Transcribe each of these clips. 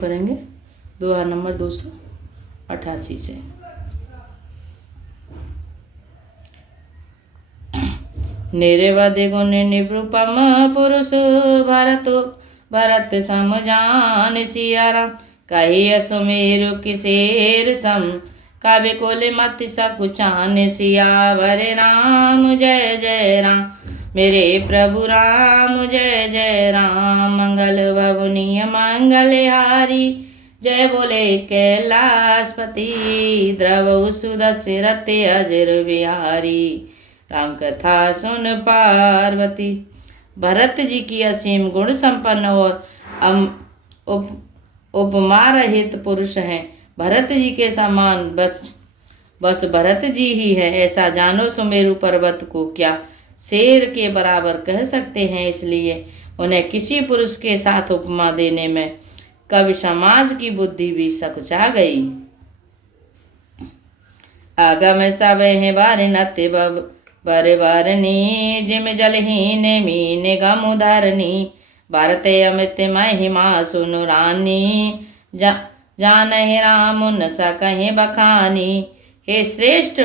करेंगे दोहा नंबर 288 से। निर्वधि गुण निरूपम पुरुष भरत सम जान सिया राम। कही सुमेरु किसेर सम काव्य कोले मति सकुचान। सियावर राम जय जय राम मेरे प्रभु राम जय जय राम। मंगल भवनीय मंगलहारी जय बोले कैलाशपति। द्रव सुदशरथ अजर बिहारी राम कथा सुन पार्वती। भरत जी की असीम गुण संपन्न और उपमा रहित पुरुष हैं। भरत जी के समान बस भरत जी ही है, ऐसा जानो। सुमेरु पर्वत को क्या शेर के बराबर कह सकते हैं, इसलिए उन्हें किसी पुरुष के साथ उपमा देने में कवि समाज की बुद्धि भी सकुचा गई। आगम सब है बार नत्य बर बारनी जिम जलहीन मीन गम उधारनी। भारत अमित महिमा सुनु रानी जान है राम न सकहे बखानी। हे श्रेष्ठ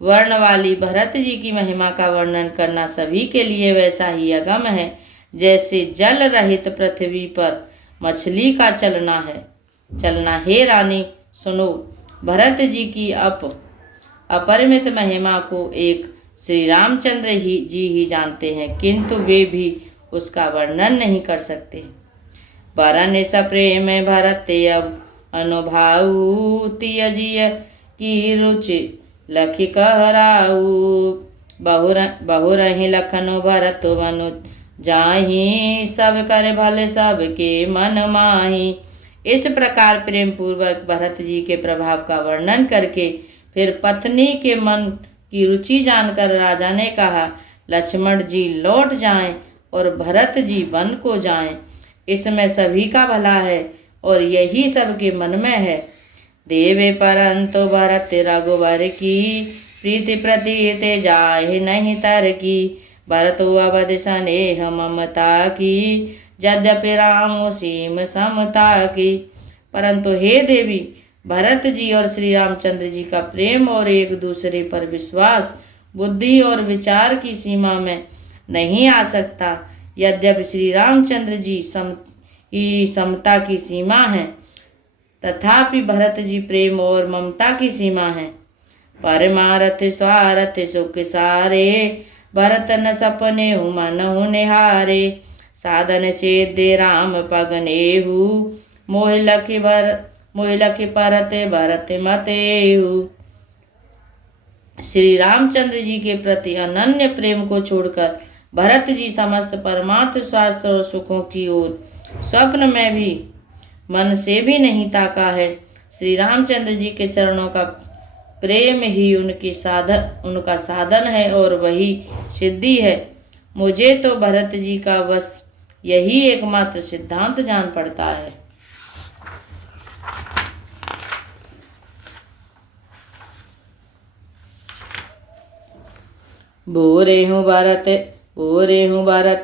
वर्ण वाली भरत जी की महिमा का वर्णन करना सभी के लिए वैसा ही अगम है जैसे जल रहित पृथ्वी पर मछली का चलना। हे रानी सुनो, भरत जी की अपरिमित महिमा को एक श्री रामचंद्र जी ही जानते हैं, किंतु वे भी उसका वर्णन नहीं कर सकते। बरन सप्रेम भरत अब अनुभाऊ तियजिय की रुचि लखि कहराऊ। बहुरहि लखनु भरत मनु जाहि सब कर भले सबके मन माही। इस प्रकार प्रेम पूर्वक भरत जी के प्रभाव का वर्णन करके फिर पत्नी के मन की रुचि जानकर राजा ने कहा, लक्ष्मण जी लौट जाएं और भरत जी वन को जाएं। इसमें सभी का भला है और यही सबके मन में है। देवे परंतु भरत रघुवर की प्रीति प्रतीत जाहि नहीं तर की। भरत अवध स्नेह ममता की यद्यपि राम सीम समता की। परंतु हे देवी, भरत जी और श्री रामचंद्र जी का प्रेम और एक दूसरे पर विश्वास बुद्धि और विचार की सीमा में नहीं आ सकता। यद्यपि श्री रामचंद्र जी समता की सीमा है, तथापि भरत जी प्रेम और ममता की सीमा है। परमारथ स्वारथ सुख सारे भरत न सपने मन निहारे। साधन से दे राम पगनेहु मोह लखि परत भरत मतेहु। श्री रामचंद्र जी के प्रति अनन्य प्रेम को छोड़कर भरत जी समस्त परमार्थ स्वास्थ्य और सुखों की ओर स्वप्न में भी मन से भी नहीं ताका है। श्री रामचंद्र जी के चरणों का प्रेम ही उनका साधन है और वही सिद्धि है। मुझे तो भरत जी का बस यही एकमात्र सिद्धांत जान पड़ता है। बोरे हूँ भरत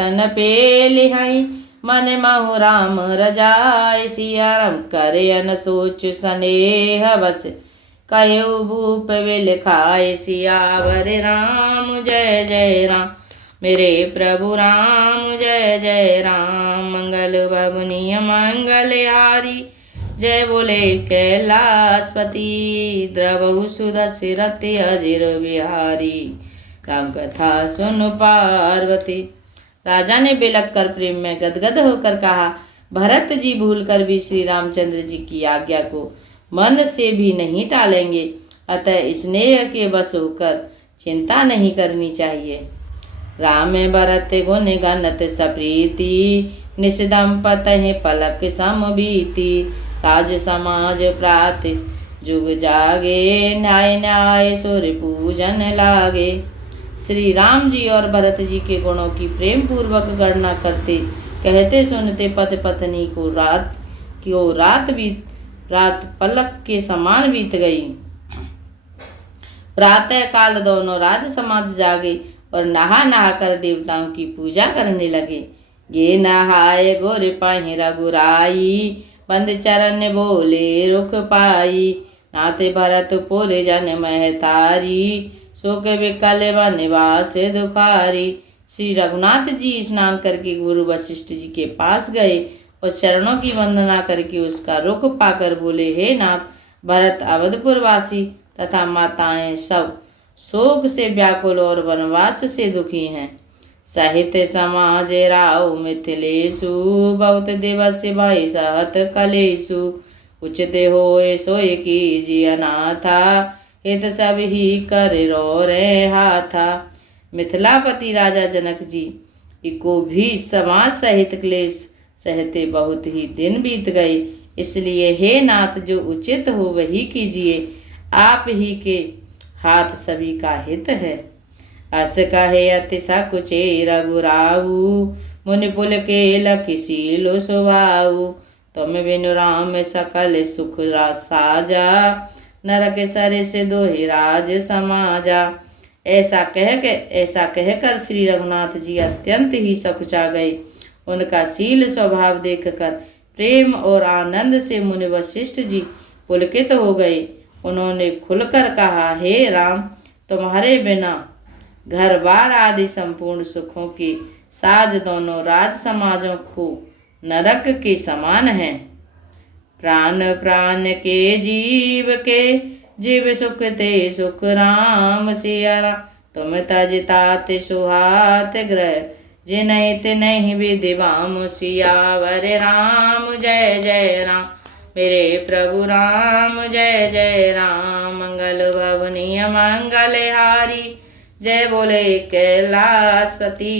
न पे लिहाई मन महु राम रजाय। सिया राम करे अन सोच स्नेह बस कयु भूप विल खाए। सियावर राम जय जय राम मेरे प्रभु राम जय जय राम। मंगल भवनीय मंगलहारी जय बोले कैलाशपति। द्रव सुदशरथ अजर बिहारी राम कथा सुन पार्वती। राजा ने बिलख कर प्रेम में गदगद होकर कहा, भरत जी भूलकर भी श्री रामचंद्र जी की आज्ञा को मन से भी नहीं टालेंगे, अतः स्नेह के बस होकर चिंता नहीं करनी चाहिए। राम भरत गुण गणत सप्रीति निषदम्पत पलक समबीति। राज समाज प्रात जुग जागे न्याय न्याय सुर पूजन लागे। श्री राम जी और भरत जी के गुणों की प्रेम पूर्वक गणना करते कहते सुनते पति पत्नी को रात पलक के समान बीत गई। प्रातः काल दोनों राज समाज जागे और नहा कर देवताओं की पूजा करने लगे। ये नहाय गोर पाहि रघुराई बंद चरण बोले रुख पाई, नाते भरतपुर जन महतारी, शोक विकल वन निवास दुखारी। श्री रघुनाथ जी स्नान करके गुरु वशिष्ठ जी के पास गए और चरणों की वंदना करके उसका रुख पाकर बोले, हे नाथ, भरत अवधपुर वासी तथा माताएं सब शोक से व्याकुल और वनवास से दुखी हैं। साहित्य समाज राव मिथिलेशु, बहुत दिवस भाई सहत कलेशु, उचित होए सोए कीजिए अनाथा, हित सब ही कर रो रे हाथा। मिथिलापति राजा जनक जी को भी समाज सहित क्लेश सहते बहुत ही दिन बीत गए, इसलिए हे नाथ, जो उचित हो वही कीजिए, आप ही के हाथ सभी का हित है। अस कहे अति सकुचे रघुराऊ, मुनि पुल के लखीशीलो स्वभाऊ, तुम बिनु राम सकल सुख साजा, नरक सर से दोहे राज समाजा। ऐसा कहकर श्री रघुनाथ जी अत्यंत ही सकुचा गए। उनका शील स्वभाव देखकर प्रेम और आनंद से मुनि वशिष्ठ जी पुलकित हो गए। उन्होंने खुलकर कहा, हे राम, तुम्हारे बिना घर बार आदि संपूर्ण सुखों की साज दोनों राज समाजों को नरक के समान हैं। प्राण प्राण के जीव सुख ते सुख राम सिया, तुम तजतात सुहात ग्रह, जिनहि तिनहि विधि वाम सियावर राम। जय जय राम मेरे प्रभु राम, जय जय राम। मंगल भवनीय मंगलहारी, जय बोले कैलाशपति,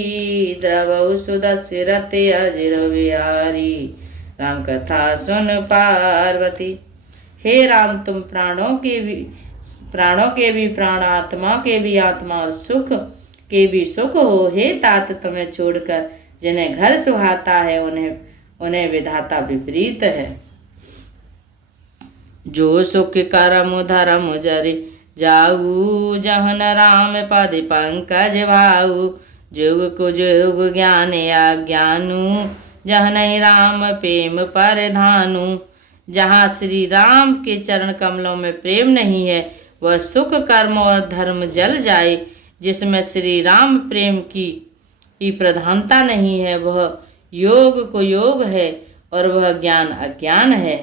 द्रवहु सुदशरथ अजिर बिहारी, राम कथा सुन पार्वती। हे राम, तुम प्राणों के भी प्राण, आत्मा के भी आत्मा और सुख के भी सुख हो। हे तात, तुम्हें छोड़कर जिन्हें घर सुहाता है उन्हें विधाता विपरीत है। जो सुख करम धर्म जरे जाऊ, जहन राम पद पंकज भाऊ, जुग कुजुग ज्ञान अज्ञानु, जहन राम प्रेम परधानु। जहाँ श्री राम के चरण कमलों में प्रेम नहीं है, वह सुख कर्म और धर्म जल जाए। जिसमें श्री राम प्रेम की प्रधानता नहीं है, वह योग को योग है और वह ज्ञान अज्ञान है।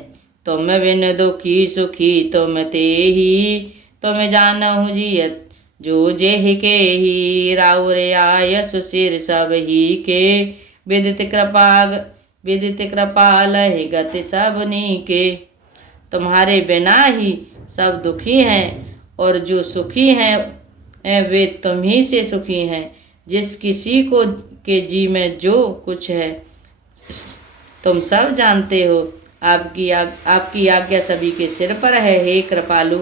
तुम बिन दुखी सुखी तुम तेहि, तुम जानहु जियत जो जेहि के ही, राउर आय सुशिर सब ही के, विदित कृपा लहि गति सबनी के। तुम्हारे बिना ही सब दुखी हैं और जो सुखी हैं वे तुम ही से सुखी हैं। जिस किसी को के जी में जो कुछ है तुम सब जानते हो। आपकी आज्ञा सभी के सिर पर है। हे कृपालु,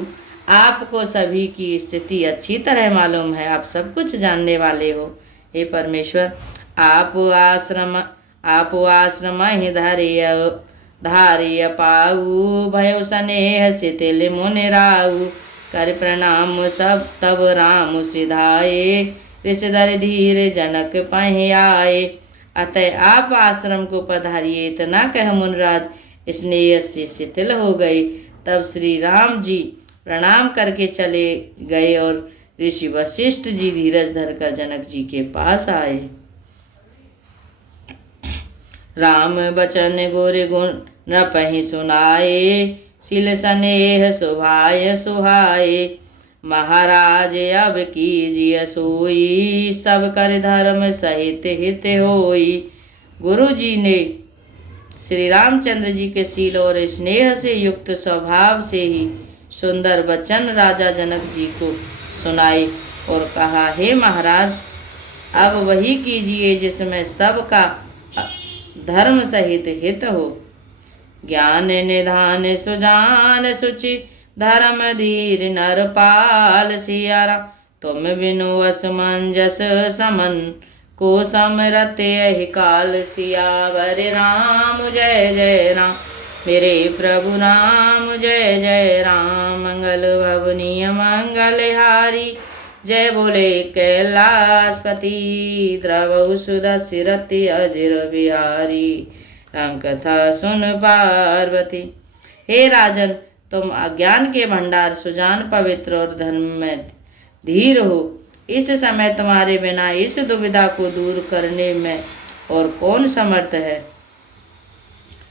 आपको सभी की स्थिति अच्छी तरह मालूम है, आप सब कुछ जानने वाले हो। हे परमेश्वर, आप आश्रम ही धारिय पाऊ, भयो स्नेह से तिल मुनि राऊ, कर प्रणाम सब तब राम सिधाए, ऋषिधर धीर जनक पहि आए। अतः आप आश्रम को पधारिए। इतना कह मुनराज स्नेह से शिथिल हो गए। तब श्री राम जी प्रणाम करके चले गए और ऋषि वशिष्ठ जी धीरज धरकर जनक जी के पास आए। राम बचन गुर गुण नपहि सुनाए, शील स्नेह सुभाय सुहाए, महाराज अब कीजिए सोई, सब कर धर्म सहित हित होई। गुरु जी ने श्री रामचंद्र जी के शील और स्नेह से युक्त स्वभाव से ही सुंदर वचन राजा जनक जी को सुनाई और कहा, हे महाराज, अब वही कीजिए जिसमें सबका धर्म सहित हित हो। ज्ञान निधान सुजान सुचि, धर्म धीर नरपाल सियारा, तुम बिनु असमंजस समन, को समरत यही काल सियावर राम। जय जय राम मेरे प्रभु राम, जय जय राम। मंगल भवनीय मंगलहारी, जय बोले कैलाशपति, द्रवहु सुदशरथ अजिर बिहारी, राम कथा सुन पार्वती। हे राजन, तुम अज्ञान के भंडार, सुजान, पवित्र और धर्म में धीर हो। इस समय तुम्हारे बिना इस दुविधा को दूर करने में और कौन समर्थ है।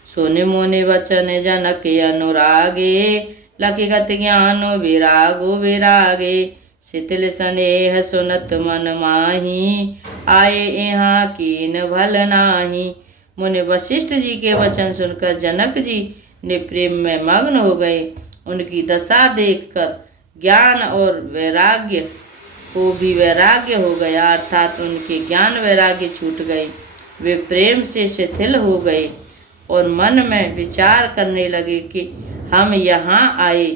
सुनि मुनि वचन जनक अनुरागे, लखिगत ज्ञान विरागो विरागे। शिथिल स्नेह सुनत मन माही, आए यहाँ कीन भल नाही। मुनि वशिष्ठ जी के वचन सुनकर जनक जी ने प्रेम में मग्न हो गए। उनकी दशा देखकर ज्ञान और वैराग्य को भी वैराग्य हो गया, अर्थात उनके ज्ञान वैराग्य छूट गए। वे प्रेम से शिथिल हो गए और मन में विचार करने लगे कि हम यहाँ आए,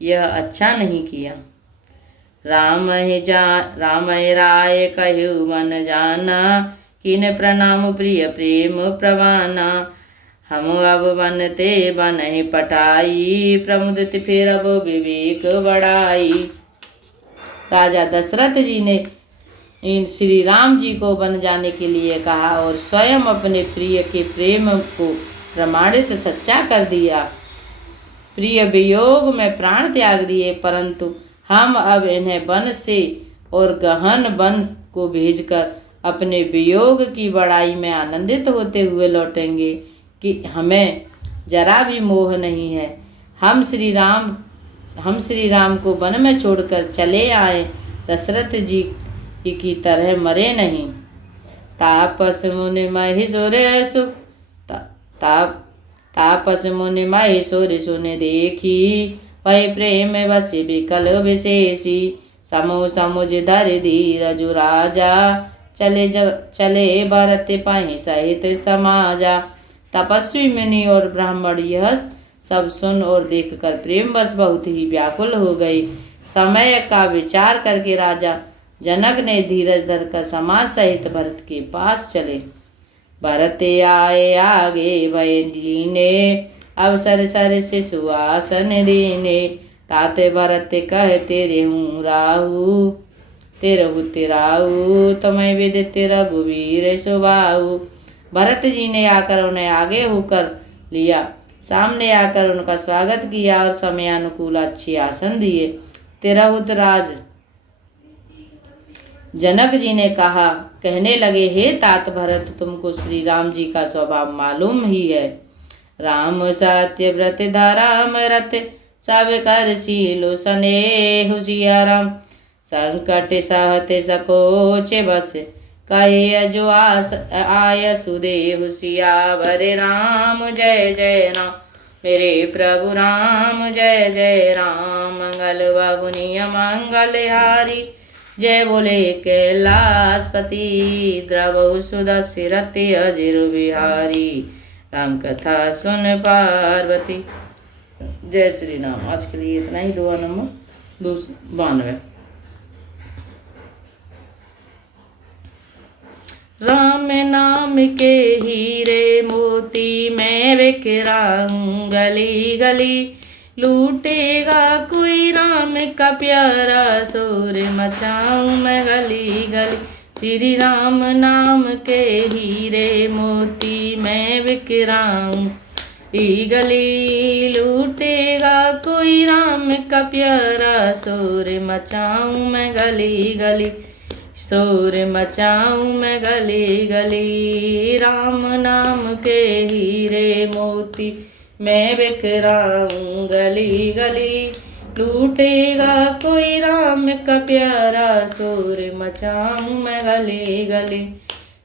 यह अच्छा नहीं किया। राम राय कहु मन जाना, किन प्रणाम प्रिय प्रेम प्रवाना। हम अब बनते बनहि पटाई, प्रमुदित फिर अब विवेक बढ़ाई। राजा दशरथ जी ने इन श्री राम जी को बन जाने के लिए कहा और स्वयं अपने प्रिय के प्रेम को प्रमाणित सच्चा कर दिया। प्रिय वियोग में प्राण त्याग दिए, परंतु हम अब इन्हें वन से और गहन वन को भेजकर अपने वियोग की बड़ाई में आनंदित होते हुए लौटेंगे कि हमें जरा भी मोह नहीं है। हम श्री राम को वन में छोड़कर चले आए, दशरथ जी की तरह मरे नहीं। तापस मुनि महेश्वर सुन देखी, वही प्रेम बस विकल विशेषी। समुझ धर धीरज राजा, चले भरत पाहि सहित समाजा। तपस्वी मुनि और ब्राह्मण यह सब सुन और देखकर प्रेम बस बहुत ही व्याकुल हो गए। समय का विचार करके राजा जनक ने धीरज धरकर समाज सहित भरत के पास चले। भरत आए आगे भय लीने, अवसर सर से सुआसन दीने। ताते भरत कहते रेहूँ राहु, तेराहु तुम्हें विदित रघुवीर सुबाहु। भरत जी ने आकर उन्हें आगे होकर लिया, सामने आकर उनका स्वागत किया और समयानुकूल अच्छे आसन दिए। तिरहुत राज जनक जी ने कहने लगे, हे तात भरत, तुमको श्री राम जी का स्वभाव मालूम ही है। राम सत्य व्रत धर्म रत, सब कर शीलो स्नेह सियाराम। संकट सहते सकोच बस, कहे जो आय सुदेहु सियावर राम। जय जय राम मेरे प्रभु राम, जय जय राम। मंगल बाबुनिया मंगल हारी, जय बोले कैलाशपति। द्रवहु सुदशरथि अजिर बिहारी, राम कथा सुन पार्वती। जय श्री राम। आज के लिए इतना ही। दुआ नंबर 92। राम नाम के हीरे मोती में बिखराऊं गली गली। लूटेगा कोई राम का प्यारा, शोर मचाऊं मैं गली गली। श्री राम नाम के हीरे मोती में बिखराऊं गली। लूटेगा कोई राम का प्यारा, शोर मचाऊं मैं गली गली। शोर मचाऊं मैं गली गली। राम नाम के हीरे मोती मैं बिखराऊं गली गली। लूटेगा कोई राम का प्यारा, शोर मचाऊं मैं गली गली।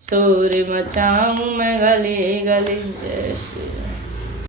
शोर मचाऊं मैं गली गली। जय श्री राम।